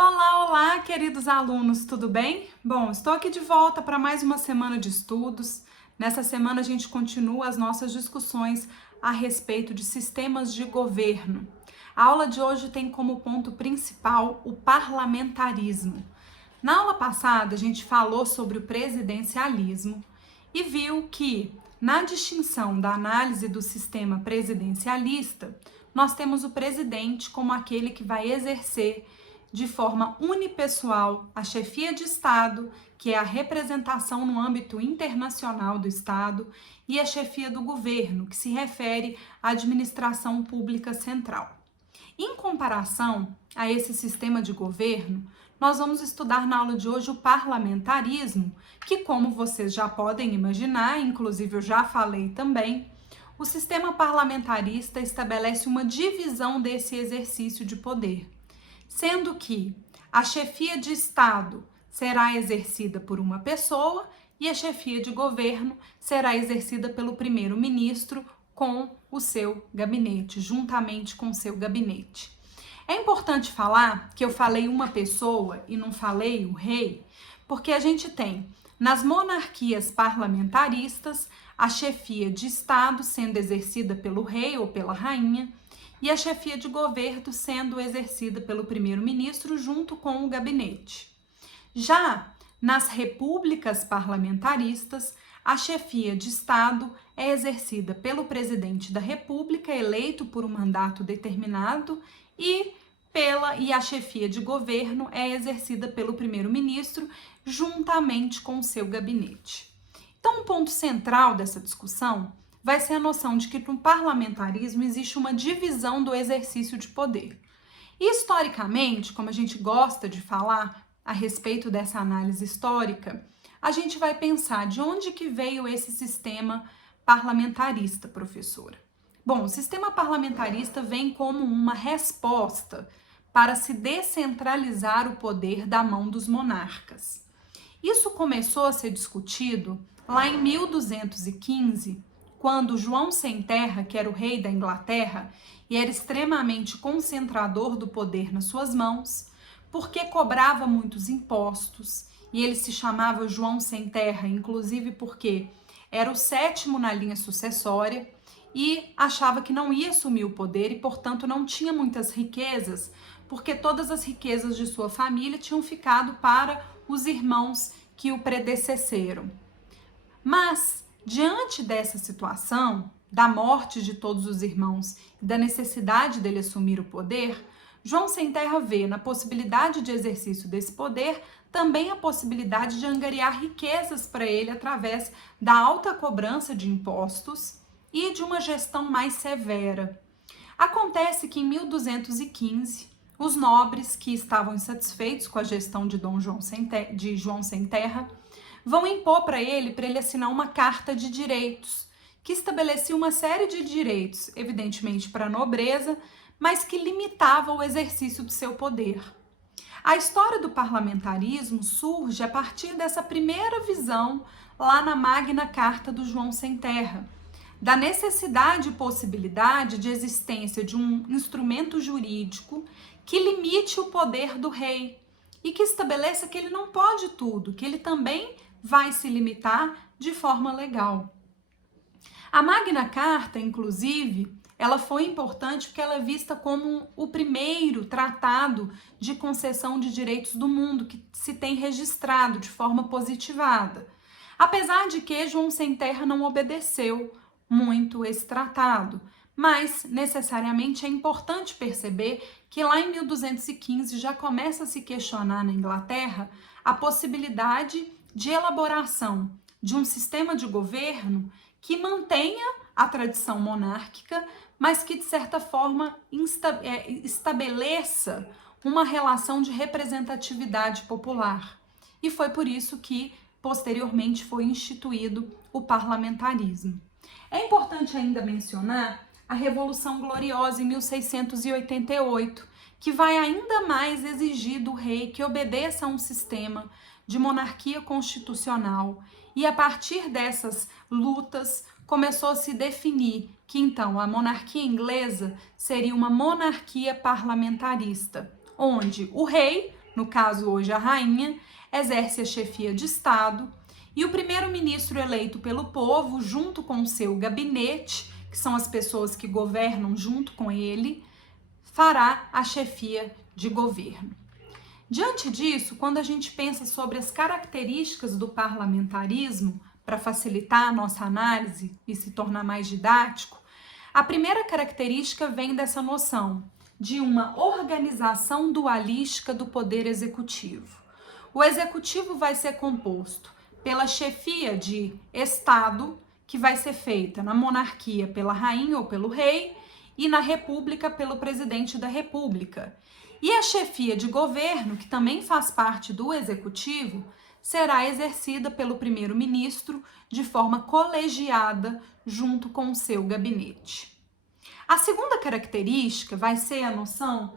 Olá, olá, queridos alunos, tudo bem? Bom, estou aqui de volta para mais uma semana de estudos. Nessa semana a gente continua as nossas discussões a respeito de sistemas de governo. A aula de hoje tem como ponto principal o parlamentarismo. Na aula passada a gente falou sobre o presidencialismo e viu que, na distinção da análise do sistema presidencialista, nós temos o presidente como aquele que vai exercer de forma unipessoal a chefia de Estado, que é a representação no âmbito internacional do Estado, e a chefia do governo, que se refere à administração pública central. Em comparação a esse sistema de governo, nós vamos estudar na aula de hoje o parlamentarismo, que, como vocês já podem imaginar, inclusive eu já falei também, o sistema parlamentarista estabelece uma divisão desse exercício de poder, sendo que a chefia de Estado será exercida por uma pessoa e a chefia de governo será exercida pelo primeiro-ministro com o seu gabinete, juntamente com o seu gabinete. É importante falar que eu falei uma pessoa e não falei o rei, porque a gente tem nas monarquias parlamentaristas a chefia de Estado sendo exercida pelo rei ou pela rainha, e a chefia de governo sendo exercida pelo primeiro-ministro junto com o gabinete. Já nas repúblicas parlamentaristas, a chefia de Estado é exercida pelo presidente da República, eleito por um mandato determinado, e a chefia de governo é exercida pelo primeiro-ministro, juntamente com o seu gabinete. Então, um ponto central dessa discussão vai ser a noção de que no parlamentarismo existe uma divisão do exercício de poder. E, historicamente, como a gente gosta de falar a respeito dessa análise histórica, a gente vai pensar de onde que veio esse sistema parlamentarista, professora. Bom, o sistema parlamentarista vem como uma resposta para se descentralizar o poder da mão dos monarcas. Isso começou a ser discutido lá em 1215, quando João Sem Terra, que era o rei da Inglaterra e era extremamente concentrador do poder nas suas mãos, porque cobrava muitos impostos, e ele se chamava João Sem Terra, inclusive porque era o sétimo na linha sucessória e achava que não ia assumir o poder e, portanto, não tinha muitas riquezas, porque todas as riquezas de sua família tinham ficado para os irmãos que o predecesseram. Mas, diante dessa situação, da morte de todos os irmãos e da necessidade dele assumir o poder, João Sem Terra vê na possibilidade de exercício desse poder também a possibilidade de angariar riquezas para ele através da alta cobrança de impostos e de uma gestão mais severa. Acontece que em 1215, os nobres que estavam insatisfeitos com a gestão de João Sem Terra vão impor para ele assinar uma carta de direitos, que estabelecia uma série de direitos, evidentemente para a nobreza, mas que limitava o exercício do seu poder. A história do parlamentarismo surge a partir dessa primeira visão lá na Magna Carta do João Sem Terra, da necessidade e possibilidade de existência de um instrumento jurídico que limite o poder do rei e que estabeleça que ele não pode tudo, que ele também vai se limitar de forma legal. A Magna Carta, inclusive, ela foi importante porque ela é vista como o primeiro tratado de concessão de direitos do mundo que se tem registrado de forma positivada. Apesar de que João Sem Terra não obedeceu muito esse tratado, mas necessariamente é importante perceber que lá em 1215 já começa a se questionar na Inglaterra a possibilidade de elaboração de um sistema de governo que mantenha a tradição monárquica, mas que, de certa forma, estabeleça uma relação de representatividade popular. E foi por isso que, posteriormente, foi instituído o parlamentarismo. É importante ainda mencionar a Revolução Gloriosa em 1688, que vai ainda mais exigir do rei que obedeça a um sistema de monarquia constitucional. E a partir dessas lutas, começou a se definir que então a monarquia inglesa seria uma monarquia parlamentarista, onde o rei, no caso hoje a rainha, exerce a chefia de Estado, e o primeiro-ministro eleito pelo povo, junto com o seu gabinete, que são as pessoas que governam junto com ele, fará a chefia de governo. Diante disso, quando a gente pensa sobre as características do parlamentarismo, para facilitar a nossa análise e se tornar mais didático, a primeira característica vem dessa noção de uma organização dualística do poder executivo. O executivo vai ser composto pela chefia de Estado, que vai ser feita na monarquia pela rainha ou pelo rei, e na república pelo presidente da república. E a chefia de governo, que também faz parte do executivo, será exercida pelo primeiro-ministro de forma colegiada junto com o seu gabinete. A segunda característica vai ser a noção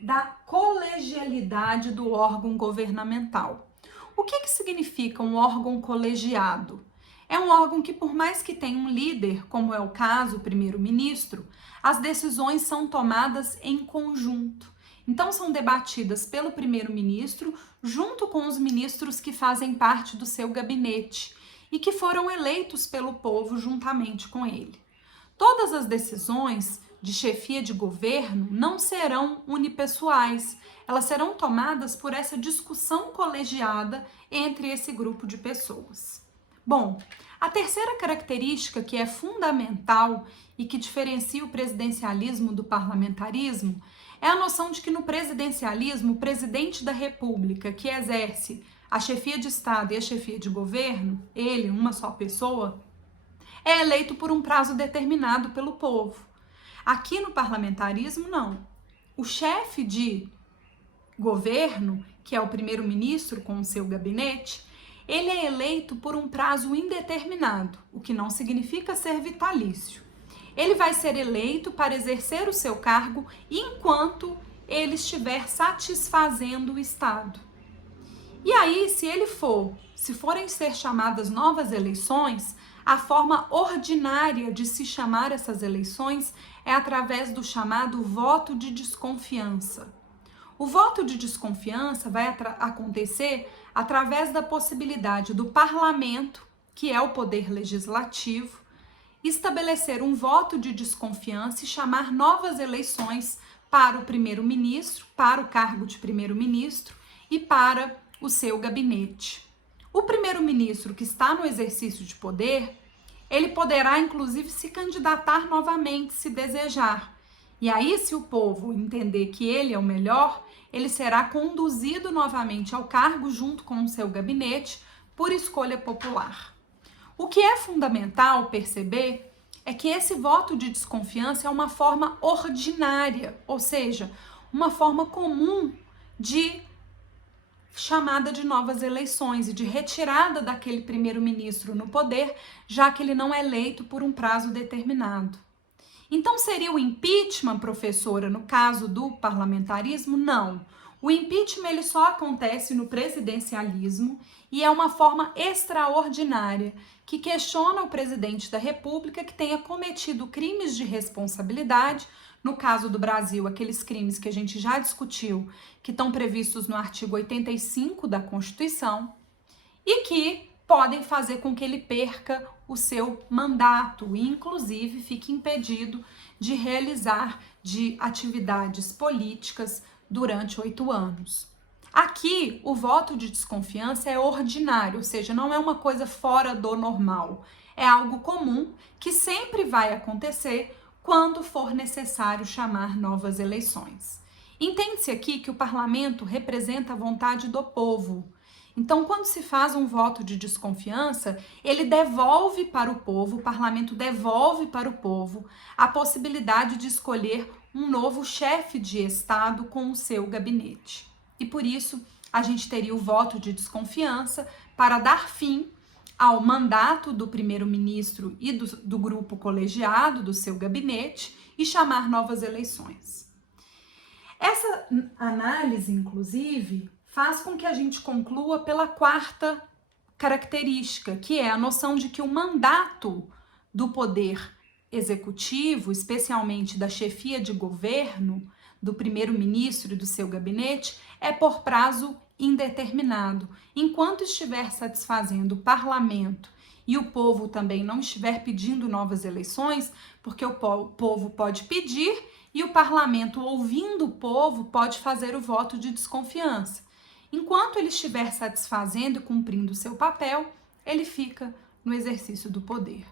da colegialidade do órgão governamental. O que significa um órgão colegiado? É um órgão que, por mais que tenha um líder, como é o caso, o primeiro-ministro, as decisões são tomadas em conjunto. Então, são debatidas pelo primeiro-ministro junto com os ministros que fazem parte do seu gabinete e que foram eleitos pelo povo juntamente com ele. Todas as decisões de chefia de governo não serão unipessoais, elas serão tomadas por essa discussão colegiada entre esse grupo de pessoas. Bom, a terceira característica que é fundamental e que diferencia o presidencialismo do parlamentarismo é a noção de que no presidencialismo, o presidente da República, que exerce a chefia de Estado e a chefia de governo, ele, uma só pessoa, é eleito por um prazo determinado pelo povo. Aqui no parlamentarismo, não. O chefe de governo, que é o primeiro-ministro com o seu gabinete, ele é eleito por um prazo indeterminado, o que não significa ser vitalício. Ele vai ser eleito para exercer o seu cargo enquanto ele estiver satisfazendo o Estado. E aí, se forem ser chamadas novas eleições, a forma ordinária de se chamar essas eleições é através do chamado voto de desconfiança. O voto de desconfiança vai acontecer através da possibilidade do parlamento, que é o poder legislativo, estabelecer um voto de desconfiança e chamar novas eleições para o primeiro-ministro, para o cargo de primeiro-ministro e para o seu gabinete. O primeiro-ministro que está no exercício de poder, ele poderá inclusive se candidatar novamente, se desejar. E aí, se o povo entender que ele é o melhor, ele será conduzido novamente ao cargo junto com o seu gabinete por escolha popular. O que é fundamental perceber é que esse voto de desconfiança é uma forma ordinária, ou seja, uma forma comum de chamada de novas eleições e de retirada daquele primeiro-ministro no poder, já que ele não é eleito por um prazo determinado. Então, seria o impeachment, professora, no caso do parlamentarismo? Não. O impeachment ele só acontece no presidencialismo e é uma forma extraordinária que questiona o presidente da República que tenha cometido crimes de responsabilidade, no caso do Brasil, aqueles crimes que a gente já discutiu, que estão previstos no artigo 85 da Constituição, e que podem fazer com que ele perca o seu mandato e, inclusive, fique impedido de realizar atividades políticas durante 8 anos. Aqui, o voto de desconfiança é ordinário, ou seja, não é uma coisa fora do normal. É algo comum que sempre vai acontecer quando for necessário chamar novas eleições. Entende-se aqui que o parlamento representa a vontade do povo. Então, quando se faz um voto de desconfiança, ele devolve para o povo, o parlamento devolve para o povo a possibilidade de escolher um novo chefe de Estado com o seu gabinete. E por isso, a gente teria o voto de desconfiança para dar fim ao mandato do primeiro-ministro e do grupo colegiado, do seu gabinete, e chamar novas eleições. Essa análise, inclusive, faz com que a gente conclua pela quarta característica, que é a noção de que o mandato do poder executivo, especialmente da chefia de governo, do primeiro-ministro e do seu gabinete é por prazo indeterminado. Enquanto estiver satisfazendo o parlamento e o povo também não estiver pedindo novas eleições, porque o povo pode pedir e o parlamento, ouvindo o povo, pode fazer o voto de desconfiança. Enquanto ele estiver satisfazendo e cumprindo o seu papel, ele fica no exercício do poder.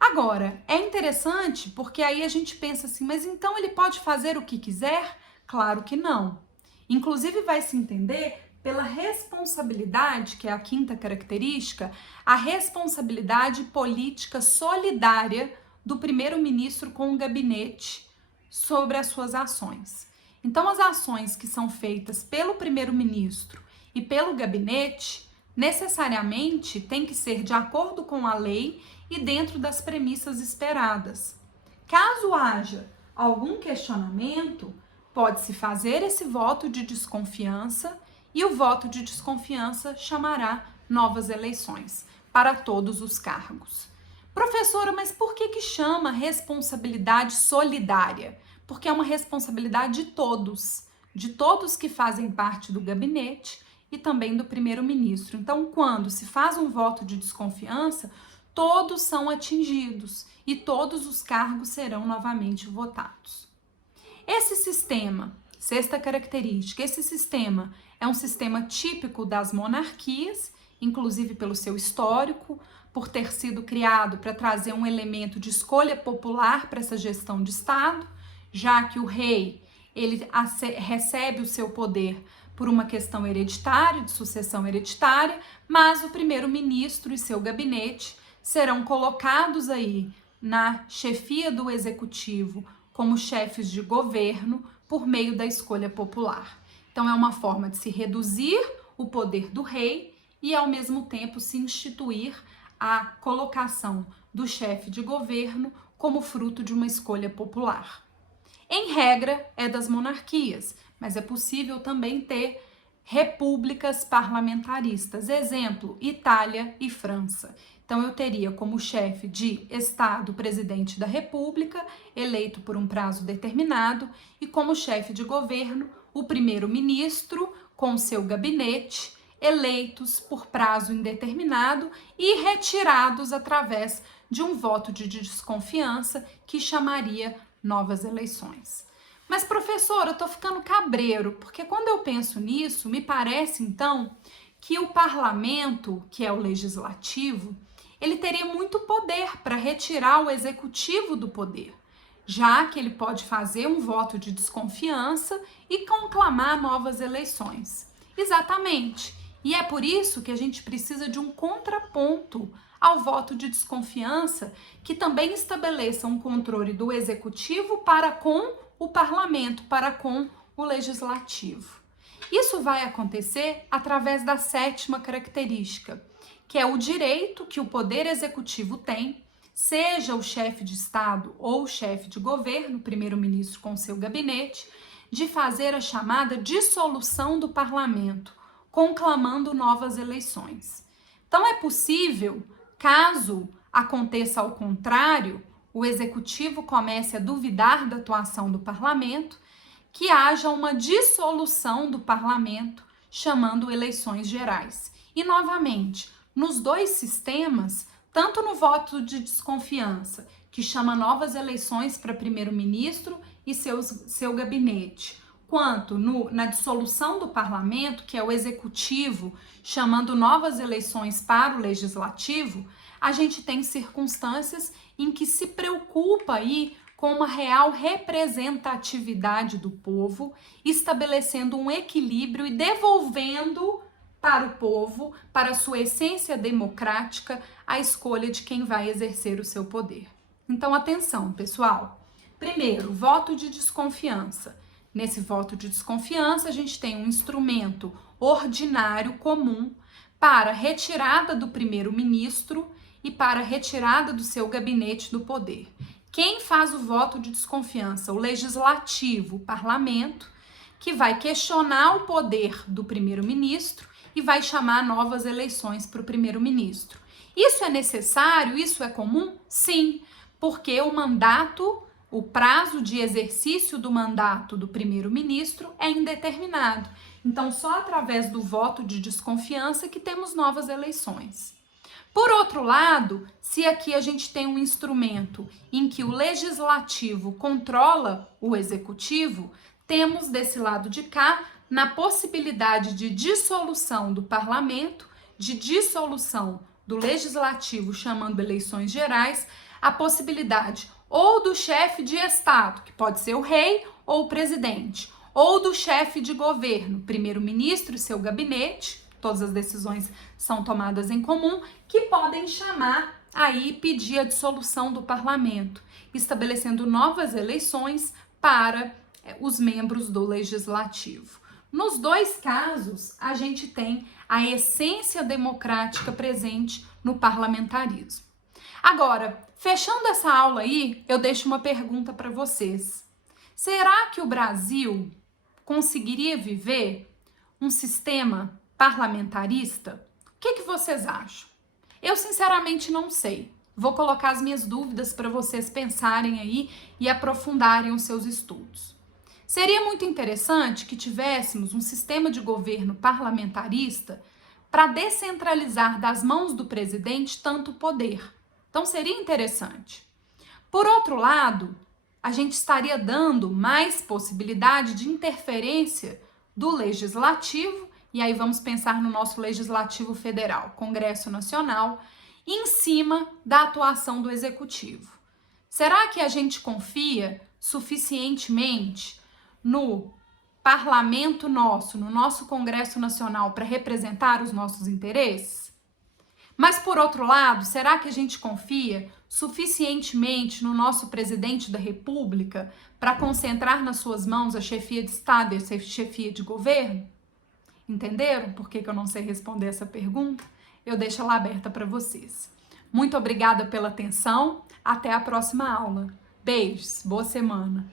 Agora, é interessante porque aí a gente pensa assim, mas então ele pode fazer o que quiser? Claro que não. Inclusive vai se entender pela responsabilidade, que é a quinta característica, a responsabilidade política solidária do primeiro-ministro com o gabinete sobre as suas ações. Então, as ações que são feitas pelo primeiro-ministro e pelo gabinete necessariamente têm que ser de acordo com a lei e dentro das premissas esperadas. Caso haja algum questionamento, pode-se fazer esse voto de desconfiança e o voto de desconfiança chamará novas eleições para todos os cargos. Professora, mas por que chama responsabilidade solidária? Porque é uma responsabilidade de todos que fazem parte do gabinete e também do primeiro-ministro. Então, quando se faz um voto de desconfiança, todos são atingidos e todos os cargos serão novamente votados. Esse sistema, sexta característica, esse sistema é um sistema típico das monarquias, inclusive pelo seu histórico, por ter sido criado para trazer um elemento de escolha popular para essa gestão de Estado, já que o rei ele recebe o seu poder por uma questão hereditária, de sucessão hereditária, mas o primeiro-ministro e seu gabinete serão colocados aí na chefia do executivo como chefes de governo por meio da escolha popular. Então é uma forma de se reduzir o poder do rei e ao mesmo tempo se instituir a colocação do chefe de governo como fruto de uma escolha popular. Em regra, é das monarquias, mas é possível também ter repúblicas parlamentaristas. Exemplo, Itália e França. Então, eu teria como chefe de Estado o presidente da República, eleito por um prazo determinado, e como chefe de governo, o primeiro-ministro com seu gabinete, eleitos por prazo indeterminado e retirados através de um voto de desconfiança que chamaria novas eleições. Mas, professora, eu tô ficando cabreiro, porque quando eu penso nisso, me parece, então, que o parlamento, que é o legislativo, ele teria muito poder para retirar o executivo do poder, já que ele pode fazer um voto de desconfiança e conclamar novas eleições. Exatamente. E é por isso que a gente precisa de um contraponto ao voto de desconfiança que também estabeleça um controle do executivo para com o parlamento, para com o legislativo. Isso vai acontecer através da sétima característica, que é o direito que o poder executivo tem, seja o chefe de Estado ou o chefe de governo, primeiro-ministro com seu gabinete, de fazer a chamada dissolução do parlamento, conclamando novas eleições. Então é possível, caso aconteça ao contrário, o executivo comece a duvidar da atuação do parlamento, que haja uma dissolução do parlamento, chamando eleições gerais. E novamente, nos dois sistemas, tanto no voto de desconfiança, que chama novas eleições para primeiro-ministro e seu gabinete, quanto na dissolução do parlamento, que é o executivo chamando novas eleições para o legislativo, a gente tem circunstâncias em que se preocupa aí com uma real representatividade do povo, estabelecendo um equilíbrio e devolvendo para o povo, para a sua essência democrática, a escolha de quem vai exercer o seu poder. Então, atenção, pessoal. Primeiro, voto de desconfiança. Nesse voto de desconfiança, a gente tem um instrumento ordinário comum para retirada do primeiro-ministro e para retirada do seu gabinete do poder. Quem faz o voto de desconfiança? O legislativo, o parlamento, que vai questionar o poder do primeiro-ministro e vai chamar novas eleições para o primeiro-ministro. Isso é necessário? Isso é comum? Sim, porque o mandato o prazo de exercício do mandato do primeiro-ministro é indeterminado. Então, só através do voto de desconfiança que temos novas eleições. Por outro lado, se aqui a gente tem um instrumento em que o legislativo controla o executivo, temos desse lado de cá, na possibilidade de dissolução do parlamento, de dissolução do legislativo, chamando eleições gerais, a possibilidade ou do chefe de Estado, que pode ser o rei ou o presidente, ou do chefe de governo, primeiro-ministro e seu gabinete, todas as decisões são tomadas em comum, que podem chamar aí pedir a dissolução do parlamento, estabelecendo novas eleições para os membros do legislativo. Nos dois casos, a gente tem a essência democrática presente no parlamentarismo. Agora, fechando essa aula aí, eu deixo uma pergunta para vocês. Será que o Brasil conseguiria viver um sistema parlamentarista? O que vocês acham? Eu sinceramente não sei. Vou colocar as minhas dúvidas para vocês pensarem aí e aprofundarem os seus estudos. Seria muito interessante que tivéssemos um sistema de governo parlamentarista para descentralizar das mãos do presidente tanto poder. Então seria interessante. Por outro lado, a gente estaria dando mais possibilidade de interferência do legislativo, e aí vamos pensar no nosso legislativo federal, Congresso Nacional, em cima da atuação do executivo. Será que a gente confia suficientemente no parlamento nosso, no nosso Congresso Nacional, para representar os nossos interesses? Mas, por outro lado, será que a gente confia suficientemente no nosso presidente da República para concentrar nas suas mãos a chefia de Estado e a chefia de governo? Entenderam por que eu não sei responder essa pergunta? Eu deixo ela aberta para vocês. Muito obrigada pela atenção. Até a próxima aula. Beijos. Boa semana.